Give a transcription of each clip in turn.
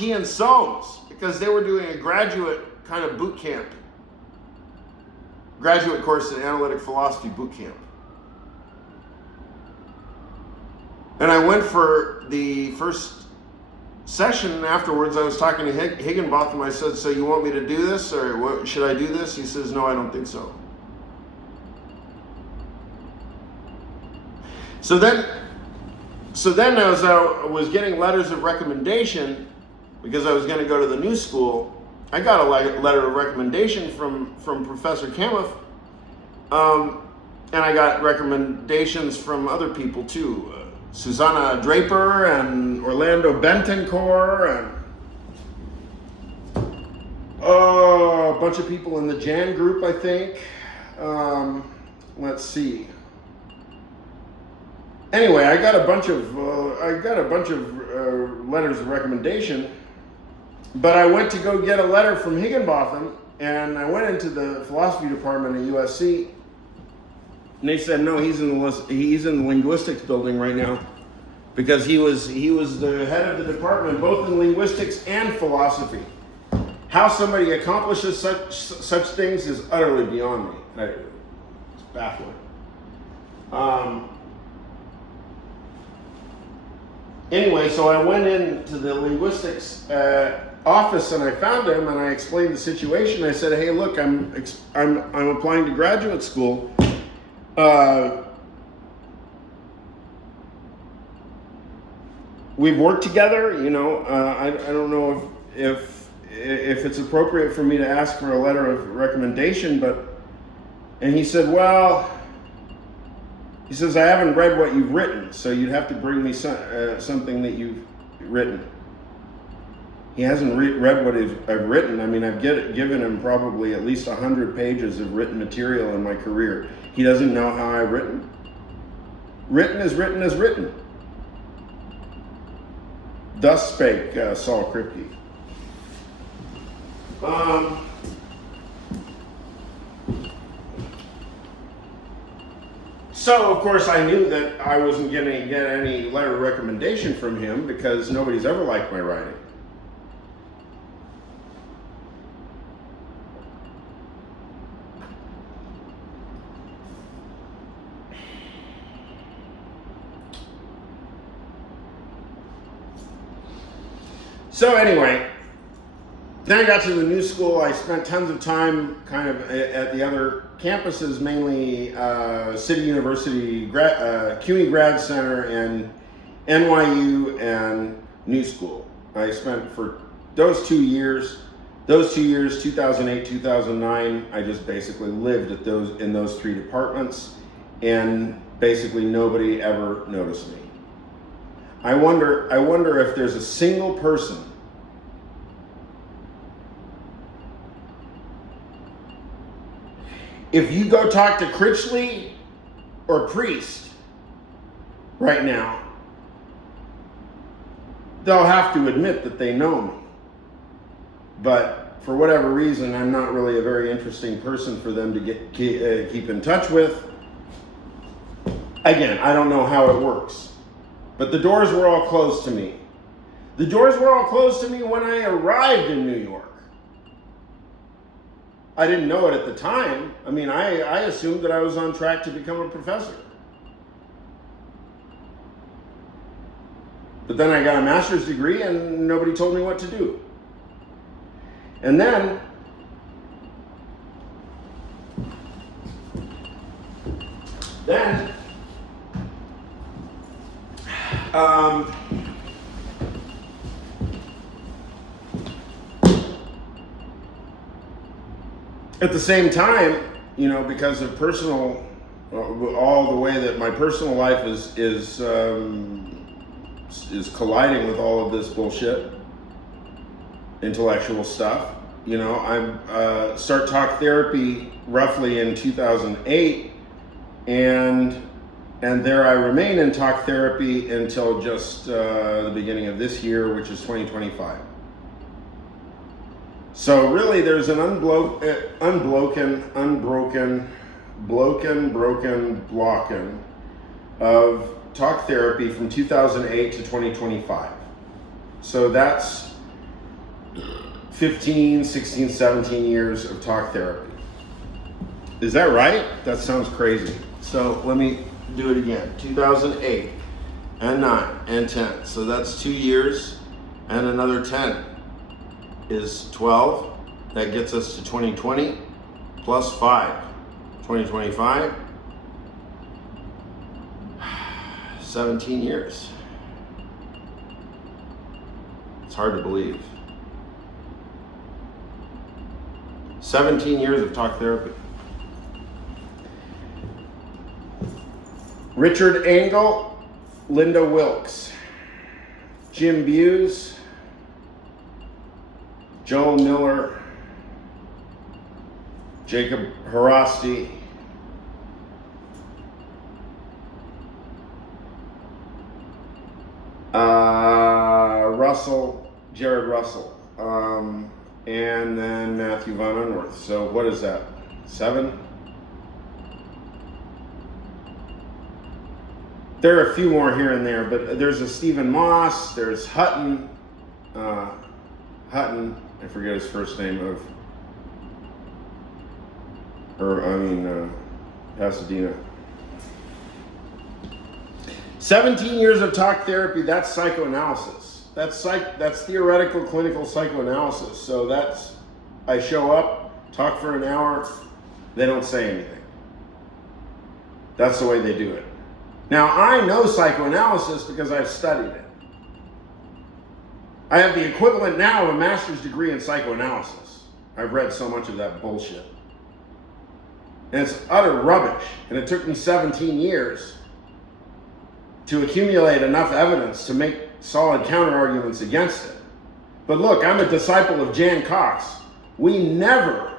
and Soames, because they were doing a graduate kind of boot camp, graduate course in analytic philosophy boot camp. And I went for the first session, and afterwards I was talking to Higginbotham. I said, so you want me to do this, or what, should I do this? He says, no, I don't think so. So then as I was getting letters of recommendation, because I was going to go to the new school, I got a letter of recommendation from Professor Kamuth, and I got recommendations from other people too. Susanna Draper and Orlando Bentoncourt and a bunch of people in the Jan group, I think. Let's see. Anyway, I got a bunch of letters of recommendation, but I went to go get a letter from Higginbotham, and I went into the philosophy department at USC. And they said, no, he's in the linguistics building right now, because he was the head of the department, both in linguistics and philosophy. How somebody accomplishes such things is utterly beyond me. It's baffling. Anyway, so I went into the linguistics office and I found him, and I explained the situation. I said, hey, look, I'm applying to graduate school. We've worked together, I don't know if it's appropriate for me to ask for a letter of recommendation, and he said, he says, I haven't read what you've written, so you'd have to bring me something that you've written. He hasn't read what I've written. I mean, I've given him probably at least 100 pages of written material in my career. He doesn't know how I've written. Written is written as written. Thus spake Saul Kripke. So, of course, I knew that I wasn't going to get any letter of recommendation from him, because nobody's ever liked my writing. So anyway, then I got to the new school. I spent tons of time kind of at the other campuses, mainly City University, CUNY Grad Center, and NYU and New School. I spent for those 2 years, 2008, 2009, I just basically lived in those three departments, and basically nobody ever noticed me. I wonder if there's a single person if you go talk to Critchley or Priest right now, they'll have to admit that they know me. But for whatever reason, I'm not really a very interesting person for them to keep in touch with. Again, I don't know how it works. But the doors were all closed to me. The doors were all closed to me when I arrived in New York. I didn't know it at the time. I mean, I assumed that I was on track to become a professor. But then I got a master's degree and nobody told me what to do. And then at the same time, because of personal, all the way that my personal life is colliding with all of this bullshit, intellectual stuff. I start talk therapy roughly in 2008, and there I remain in talk therapy until just the beginning of this year, which is 2025. So really, there's an unbroken of talk therapy from 2008 to 2025. So that's 15, 16, 17 years of talk therapy. Is that right? That sounds crazy. So let me do it again. 2008 and 9 and 10. So that's 2 years and another 10 is 12. That gets us to 2020 plus 5. 2025. 17 years. It's hard to believe. 17 years of talk therapy. Richard Engel, Linda Wilkes, Jim Buse, Joel Miller, Jacob Harasti, Jared Russell, and then Matthew Von Unworth. So what is that? 7? There are a few more here and there, but there's a Stephen Moss, there's Hutton, I forget his first name, Pasadena. 17 years of talk therapy, that's psychoanalysis. That's theoretical clinical psychoanalysis. So I show up, talk for an hour, they don't say anything. That's the way they do it. Now, I know psychoanalysis because I've studied it. I have the equivalent now of a master's degree in psychoanalysis. I've read so much of that bullshit. And it's utter rubbish. And it took me 17 years to accumulate enough evidence to make solid counter-arguments against it. But look, I'm a disciple of Jan Cox. We never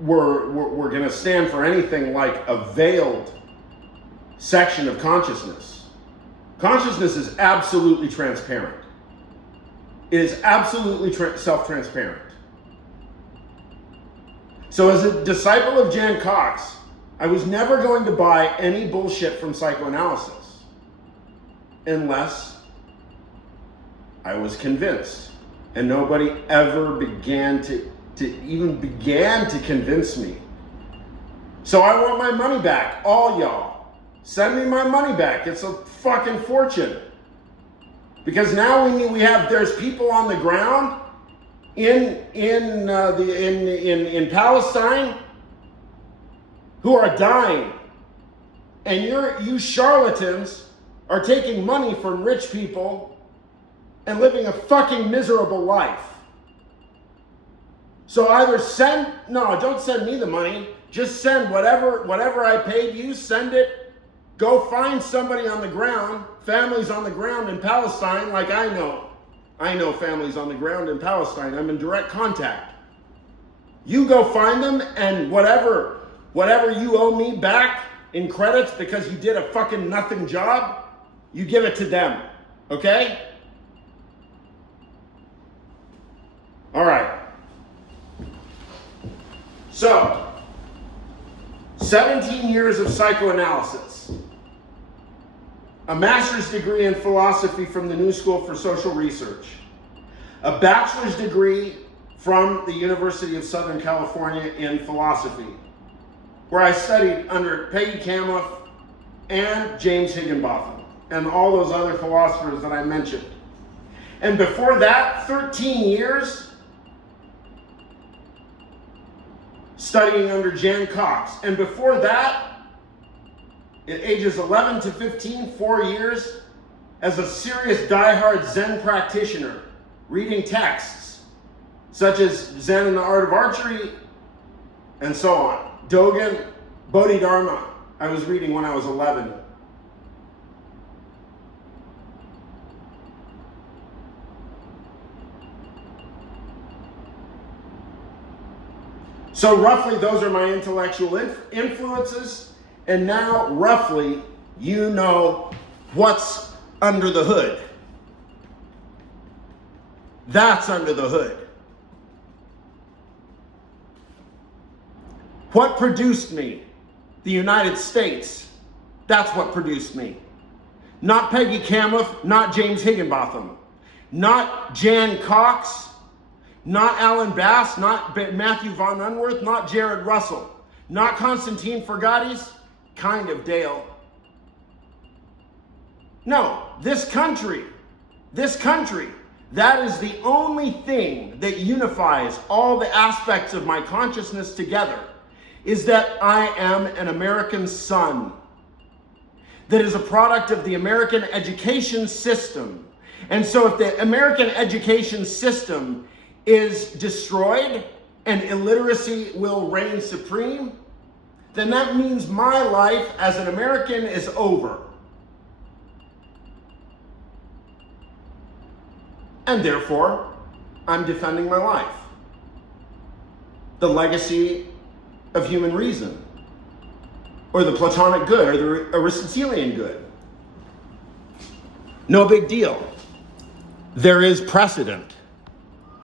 were going to stand for anything like a veiled section of consciousness. Consciousness is absolutely transparent. It is absolutely self-transparent. So as a disciple of Jan Cox, I was never going to buy any bullshit from psychoanalysis unless I was convinced. And nobody ever began to convince me. So I want my money back, all y'all. Send me my money back. It's a fucking fortune. Because now there's people on the ground in Palestine who are dying, and you charlatans are taking money from rich people and living a fucking miserable life. So either don't send me the money. Just send whatever I paid you. Send it. Go find somebody on the ground, families on the ground in Palestine, like I know. I know families on the ground in Palestine. I'm in direct contact. You go find them, and whatever you owe me back in credits because you did a fucking nothing job, you give it to them. Okay? All right. So, 17 years of psychoanalysis. A master's degree in philosophy from the New School for Social Research. A bachelor's degree from the University of Southern California in philosophy, where I studied under Peggy Kamhoff and James Higginbotham and all those other philosophers that I mentioned. And before that, 13 years studying under Jan Cox. And before that, at ages 11 to 15, 4 years, as a serious diehard Zen practitioner, reading texts such as Zen and the Art of Archery, and so on. Dogen, Bodhidharma, I was reading when I was 11. So roughly, those are my intellectual influences. And now, roughly, you know what's under the hood. That's under the hood. What produced me? The United States. That's what produced me. Not Peggy Kamhoff, not James Higginbotham, not Jan Cox, Not Alan Bass, not Matthew Von Unworth, not Jared Russell, not Constantine Forgatis, kind of Dale. No, this country, that is the only thing that unifies all the aspects of my consciousness together, is that I am an American son that is a product of the American education system. And so if the American education system is destroyed and illiteracy will reign supreme, then that means my life as an American is over. And therefore, I'm defending my life. The legacy of human reason, or the Platonic good, or the Aristotelian good. No big deal. There is precedent.